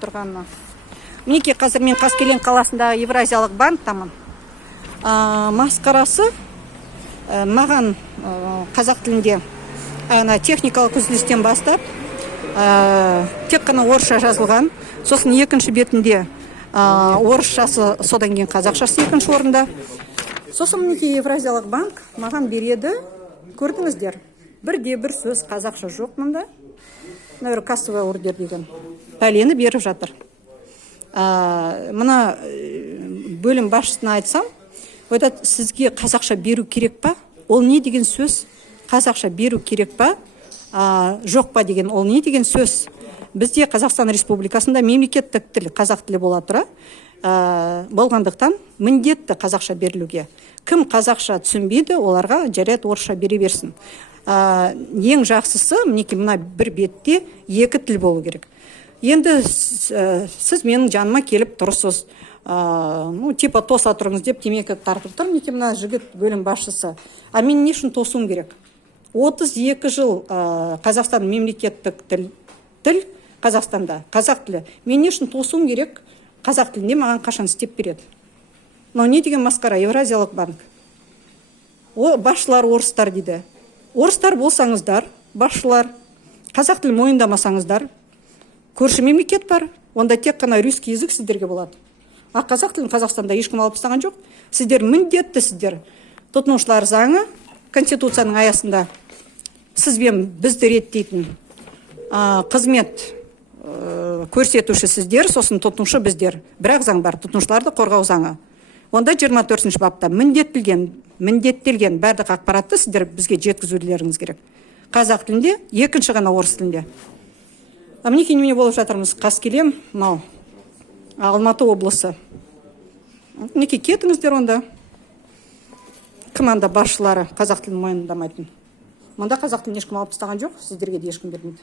тұрғанына. Мінекей қазір мен Қаскелең қаласындағы Евразиялық банктамын. Масқарасы маған қазақ тілінде техникалық үзілістен бастап тек қана орысша жазылған. Сосын екінші бетінде орысшасы, содан кейін қазақшасы екінші орында. Сосын мінекей Евразиялық банк маған береді. Көрдіңіздер, бірде бір сөз қазақша жоқ мұнда. Наверное, кассовый ордер деген пәлені беріп жатыр. Мына бөлім басшысына айтсам, сізге қазақша беру керек па? Ол не деген сөз? Қазақша беру керек па? Жоқ па деген, ол не деген сөз? Бізде Қазақстан Республикасында мемлекеттік тіл, қазақ тілі бола тұра, болғандықтан міндетті қазақша берілуге. Кім қазақша түсінбейді, оларға жарайды орысша бере берсін. Ең жақсысы, мінекей мына бір бетте екі тіл болу керек. Енді сіз менің жаныма келіп тұрсыз, типа тоса тұрыңыз деп темекі тартып тұр, мінекей мына жігіт бөлім басшысы. Мен не үшін тосуым керек? 32 жыл Қазақстан мемлекеттік тіл Қазақстанда, қазақ тілі. Мен не үшін тосуым керек? Қазақ тілінде маған қашан істеп береді. Но не деген масқара, Евразиялық банк. Басшылар орыстар дейді. Орыстар болсаңыздар, басшылар, қазақ тілін мойындамасаңыздар, көрші мемлекет бар, онда тек қана русский язык сіздерге болады. Қазақ тілін Қазақстанда ешкім алып тастаған жоқ. Сіздер міндеттісіздер. Тұтынушылар заңы, Конституцияның аясында сізбен бізді реттейтін қызмет көрсетуші сіздер, сосын тұтынушы біздер. Бірақ заң бар, тұтынушыларды қорғау заңы. Онда 24-ші бапта міндеттелген барлық ақпаратты сіздер бізге жеткізулеріңіз керек. Қазақ тілінде, екінші ғана орыс тілінде. Мінекей немене болып жатырмыз? Қаскелең, Алматы облысы. Мінекей кетіңіздер онда. Кім анда басшылары қазақ тілін мойындамайтын? Мұнда қазақ тілін ешкім алып тастаған жоқ, сіздерге де ешкім бермейді.